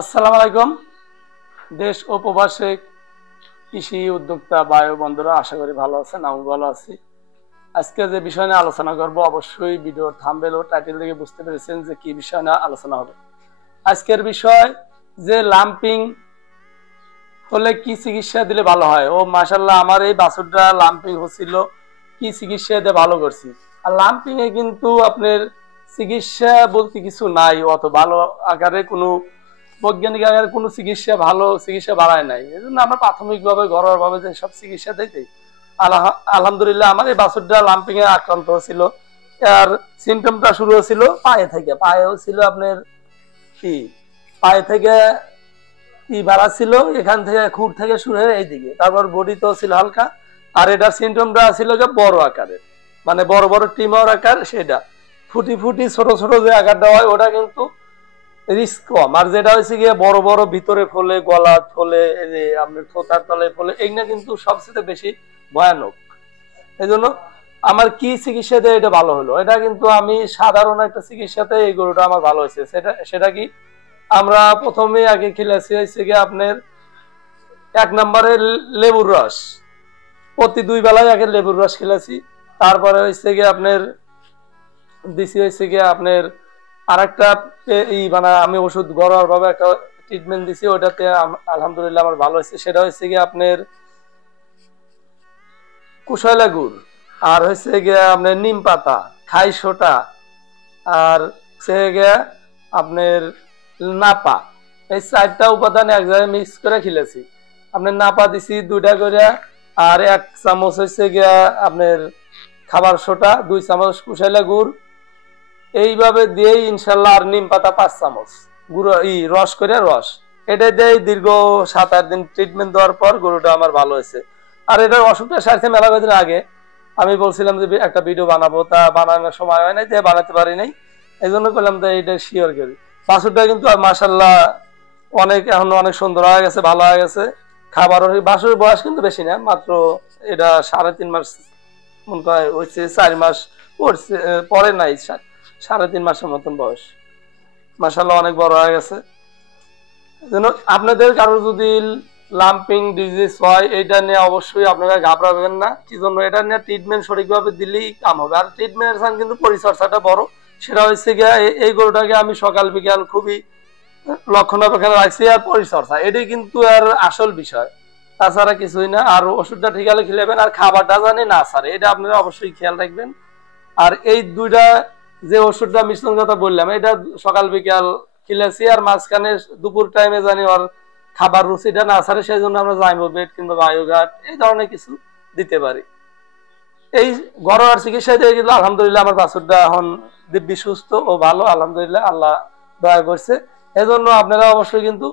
আসসালামু আলাইকুম। দেশ ও প্রবাসে কৃষি উদ্যোক্তা ভাই ও বন্ধুরা, আশা করি ভালো আছেন। আমি ভালো আছি। আজকে যে বিষয় নিয়ে আলোচনা করব, অবশ্যই ভিডিওর থাম্বনেল ও টাইটেল থেকে বুঝতে পেরেছেন যে কি বিষয় নিয়ে আলোচনা হবে। আজকের বিষয় যে লাম্পিং হলে কি চিকিৎসা দিলে ভালো হয়। ও মাশাআল্লাহ, আমার এই বাছুরটা লাম্পিং হচ্ছিল, কি চিকিৎসা দিয়ে ভালো করছি। আর লাম্পিং এ কিন্তু আপনার চিকিৎসা বলতে কিছু নাই, অত ভালো আকারে কোনো বৈজ্ঞানিক আকারে কোনো চিকিৎসা ভালো চিকিৎসা বাড়ায় নাই। এই জন্য আমরা প্রাথমিকভাবে ঘরোয়াভাবে যে সব চিকিৎসা দিই। আলহামদুলিল্লাহ আমার এই বাছুরটা লাম্পিং এ আক্রান্ত হয়েছিল। আর সিমটমটা শুরু হয়েছিল পায়ে থেকে। পায়ে ছিল আপনার কি, পায়ে থেকে কি বাড়া ছিল, এখান থেকে খুর থেকে শুরু হয়ে এইদিকে, তারপর বডি তো ছিল হালকা। আর এটার সিমটমটা ছিল যে বড় আকারের, মানে বড় বড় টিমার আকার। সেটা ফুটি ফুটি ছোট ছোট যে আকারটা হয় ওটা কিন্তু রিস্ক কম। আর যেটা হয়েছে গিয়ে বড় বড় ভিতরে ফলে, গলা ফলে, আপনার থোতার তলে ফলে, এইগুলা কিন্তু সবচেয়ে বেশি ভয়ানক। এই জন্য আমার কি চিকিৎসা দিয়ে এটা ভালো হলো, এটা কিন্তু আমি সাধারণ একটা চিকিৎসাতে এই গরুটা আমার ভালো হয়েছে। সেটা কি, আমরা প্রথমে আগে খেলেছি হয়েছে গিয়ে আপনার 1 নম্বরে লেবুর রস, প্রতি 2 বেলায় আগে লেবুর রস খেলেছি। তারপরে হয়েছে গিয়ে আপনার দিছি হয়েছে গিয়ে আপনার আরেকটা মানে আমি ওষুধ ঘরোয়া ভাবে একটা ট্রিটমেন্ট দিছি, ওটাতে আলহামদুলিল্লাহ আমার ভালো হয়েছে। সেটা হয়েছে গিয়ে আপনার কুশলা গুড়, আর হয়েছে গিয়ে আপনার নিম পাতা, খাই সোটা, আর হচ্ছে গিয়ে আপনার নাপা। এই 4টা উপাদান এক জায়গায় মিক্স করে খেলেছি। আপনার নাপা দিছি 2টা করে, আর 1 চামচ হয়েছে গিয়া আপনার খাবার সোটা, 2 চামচ কুশলা গুড়, এইভাবে দিয়েই ইনশাল্লাহ, আর নিম পাতা 5 চামচ গুঁড়ো রস করে রস, এটা দিয়ে দীর্ঘ 7-8 দিন ট্রিটমেন্ট দেওয়ার পর গরুটা আমার ভালো হয়েছে। আর এটার অসুখটা সারছে মেলা কদিন আগে। আমি বলছিলাম যে একটা ভিডিও বানাবো, তা বানানোর সময় হয় নাই, বানাতে পারি নাই। এই জন্য করলাম তো এইটা শিওর করি। বাছুরটা কিন্তু মাশাআল্লাহ অনেক, এখন অনেক সুন্দর হয়ে গেছে, ভালো হয়ে গেছে। খাবারের বাছুরের বয়স কিন্তু বেশি না, মাত্র এটা 3.5 মাস মনে হয় হচ্ছে, 4 মাস পড়ছে, পরে নাই, 3.5 মাসের মতন বয়স। মাশাআল্লাহ অনেক বড় হয়ে গেছে। আপনাদের কারো যদি লাম্পিং ডিজিজ হয়, এটা নিয়ে অবশ্যই আপনারা ঘাবড়াবেন না। কি জন্য, এটা নিয়ে ট্রিটমেন্ট সঠিকভাবে দিলেই কাম হবে। আর ট্রিটমেন্টের কিন্তু পরিচর্যাটা বড়। সেটা হচ্ছে গিয়ে এই গরুটাকে আমি সকাল বিকাল খুবই রক্ষণাবেক্ষণ রাখছি, আর পরিচর্যা এটাই কিন্তু আর আসল বিষয়, তাছাড়া কিছুই না। আর ওষুধটা ঠিক হলে খেলেবেন, আর খাবারটা জানি না স্যার, এটা আপনারা অবশ্যই খেয়াল রাখবেন। আর এই 2টা যে ওষুধটা মিশ্রণ কথা বললাম, এটা সকাল বিকাল খেলেছি। আর মাঝখানে দুপুর টাইমে জানি ওর খাবার রুচিটা না ছাড়ে, সেই জন্য আমরা জাইমো বেড কিংবা বায়োগার্ড এই ধরনের কিছু দিতে পারি। এই ঘরোয়া চিকিৎসা দিয়ে কিন্তু আলহামদুলিল্লাহ আমার বাছুরটা এখন দিব্যি সুস্থ ও ভালো, আলহামদুলিল্লাহ, আল্লাহ দয়া করছে। এই জন্য আপনারা অবশ্যই কিন্তু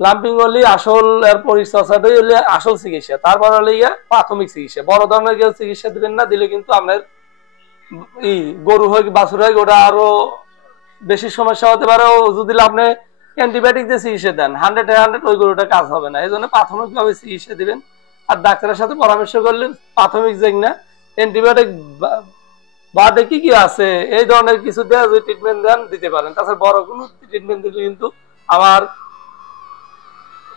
লাম্পিং হলে আসল এর পরিচর্যাটাই হলে আসল চিকিৎসা, তারপর হলে প্রাথমিক চিকিৎসা। বড় ধরনের কেউ চিকিৎসা দিবেন না, দিলে কিন্তু আপনার গরু হোক বাছুর হোক ওটা আরো বেশি সমস্যা হতে পারে। যদি আপনি অ্যান্টিবায়োটিক দিয়ে চিকিৎসা দেন 100-100, ওই গরুটা কাজ হবে না। এই জন্য প্রাথমিকভাবে চিকিৎসা দিবেন। আর ডাক্তারের সাথে পরামর্শ করলে প্রাথমিক যে না অ্যান্টিবায়োটিক বাদে কি কি আছে এই ধরনের কিছু দিয়ে যদি ট্রিটমেন্ট দেন দিতে পারেন। তাছাড়া বড় কোনো ট্রিটমেন্ট দিলে কিন্তু আমার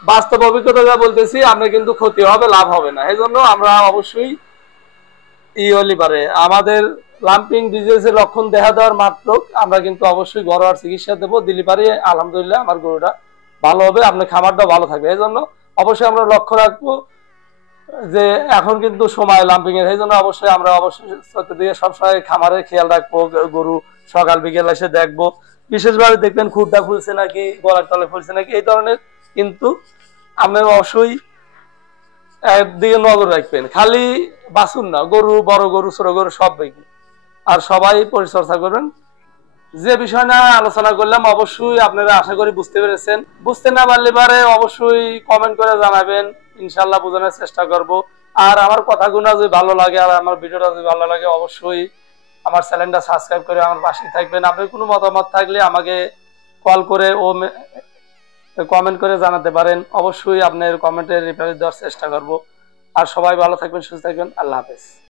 বাস্তব অভিজ্ঞতা বলতেছি, আপনার কিন্তু ক্ষতি হবে, লাভ হবে না। এই জন্য আমরা অবশ্যই হলে পারে আমাদের লাম্পিং ডিজিজের লক্ষণ দেখা দেওয়ার মাত্র আমরা কিন্তু অবশ্যই ঘরোয়া চিকিৎসা দেবো, দিলে পারে আলহামদুলিল্লাহ আমার গরুটা ভালো হবে, আপনার খামারটা ভালো থাকবে। এই জন্য অবশ্যই আমরা লক্ষ্য রাখবো যে এখন কিন্তু সময় লাম্পিং এর। এই জন্য অবশ্যই আমরা অবশ্যই সবসময় খামারের খেয়াল রাখবো। গরু সকাল বিকেল এসে দেখবো, বিশেষভাবে দেখবেন খুঁটটা খুলছে নাকি, গলার তলে ফুলছে নাকি, এই ধরনের কিন্তু আপনার অবশ্যই একদিকে নজর রাখবেন। খালি বাছুর না, গরু, বড় গরু, ছোট গরু সব দেখি। আর সবাই পরিচর্যা করবেন। যে বিষয় না আলোচনা করলাম অবশ্যই আপনারা আশা করি বুঝতে পেরেছেন। বুঝতে না পারলে পারে অবশ্যই কমেন্ট করে জানাবেন, ইনশাল্লাহ বোঝানোর চেষ্টা করব। আর আমার কথাগুলো যদি ভালো লাগে, আর আমার ভিডিওটা যদি ভালো লাগে, অবশ্যই আমার চ্যানেলটা সাবস্ক্রাইব করে আমার পাশে থাকবেন। আপনার কোনো মতামত থাকলে আমাকে কল করে ও কমেন্ট করে জানাতে পারেন। অবশ্যই আপনার কমেন্টের রিপ্লাই দেওয়ার চেষ্টা করব। আর সবাই ভালো থাকবেন, সুস্থ থাকবেন। আল্লাহ হাফেজ।